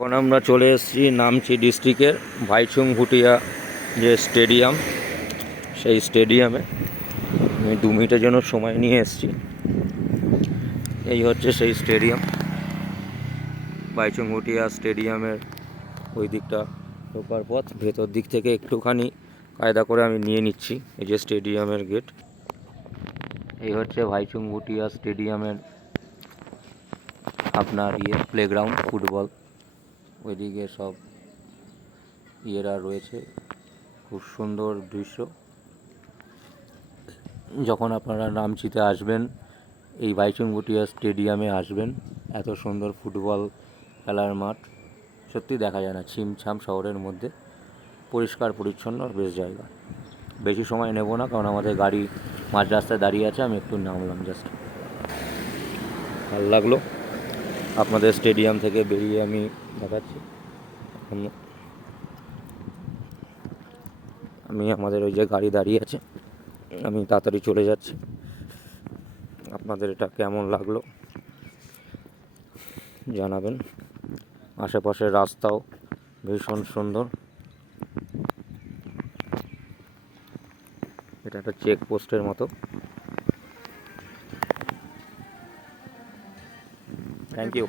এখন আমরা চলে এসেছি নামচি ডিস্ট্রিক্টের ভাইচুং ভুটিয়া যে স্টেডিয়াম, সেই স্টেডিয়ামে আমি 2 মিনিটের জন্য সময় নিয়ে এসেছি। এই হচ্ছে সেই স্টেডিয়াম, ভাইচুং ভুটিয়া স্টেডিয়ামের ওই দিকটা ঢোকার পথ। ভেতর দিক থেকে একটুখানি কায়দা করে আমি নিয়ে নিচ্ছি। এই যে স্টেডিয়ামের গেট, এই হচ্ছে ভাইচুং ভুটিয়া স্টেডিয়ামের আপনার প্লেগ্রাউন্ড, ফুটবল ওইদিকে সব ইয়েরা রয়েছে। খুব সুন্দর দৃশ্য। যখন আপনারা নামচিতে আসবেন, এই ভাইচুং ভুটিয়া স্টেডিয়ামে আসবেন, এত সুন্দর ফুটবল খেলার মাঠ সত্যি দেখা যায় না। ছিমছাম শহরের মধ্যে পরিষ্কার পরিচ্ছন্ন বেশ জায়গা। বেশি সময় নেব না, কারণ আমাদের গাড়ি মাঝ রাস্তায় দাঁড়িয়ে আছে। আমি একটু নামলাম জাস্ট। ভালো লাগলো আপনাদের স্টেডিয়াম থেকে বেরিয়ে আমি দেখাচ্ছি। আমি আমাদের ওই যে গাড়ি দাঁড়িয়ে আছে, আমি তাড়াতাড়ি চলে যাচ্ছি। আপনাদের এটা কেমন লাগলো জানাবেন। আশেপাশের রাস্তাও ভীষণ সুন্দর। এটা একটা চেকপোস্টের মতো। Thank you.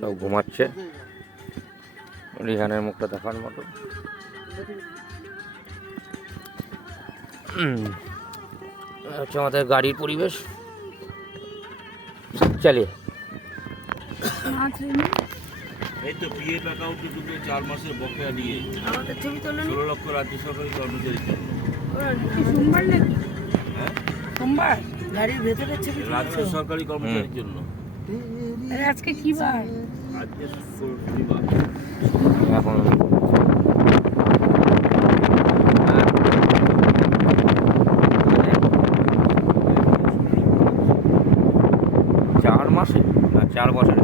সব ঘুমাচ্ছে, রিহানের মুখটা দেখার মতো। হচ্ছে আমাদের গাড়ির পরিবেশ। চালিয়ে এই তো পিএ অ্যাকাউন্টে ঢুকে 4 মাসের বকেয়া নিয়ে আমাদের ছবি তোলেন 16 লক্ষ রাজ্য সরকারি কর্মচারীর জন্য। সোমবার নাকি? হ্যাঁ, সোমবার গাড়ির ভেতরে ছবি রাজ্য তুলছো? সরকারি কর্মচারীর জন্য। আরে আজকে কি বার? আজকে শনিবার। এখন 4 মাসে না 4 বছরে।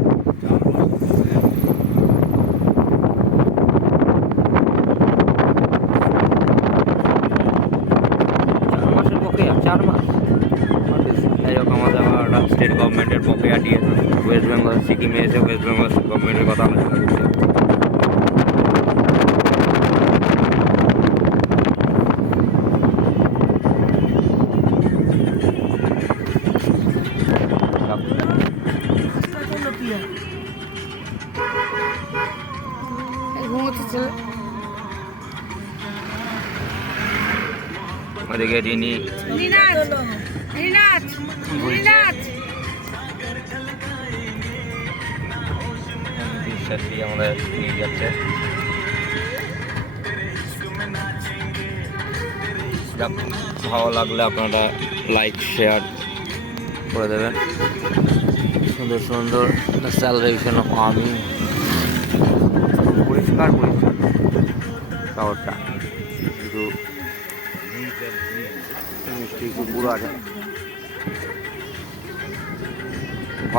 4 মাসের বকেয়া, 4 মাস। যাই হোক, আমাদের স্টেট গভর্নমেন্টের বকেয়া দিয়ে ওয়েস্ট বেঙ্গল, সিকিমে এসে ওয়েস্ট বেঙ্গল গভর্নমেন্টের কথা আলোচনা করছি। ওদিকে রিনি বিশ্বাসী আমাদের নিয়ে যাচ্ছে। ভালো লাগলে আপনারা লাইক শেয়ার করে দেবেন। সুন্দর সুন্দর সেলিব্রেশন অফ আর্মি, পরিষ্কার পরিচ্ছন্ন শহরটা। শুধু মিষ্টি কুকুর আছে।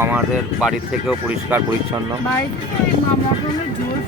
আমাদের বাড়ির থেকেও পরিষ্কার পরিচ্ছন্ন। বাড়িতে মটনের ঝোল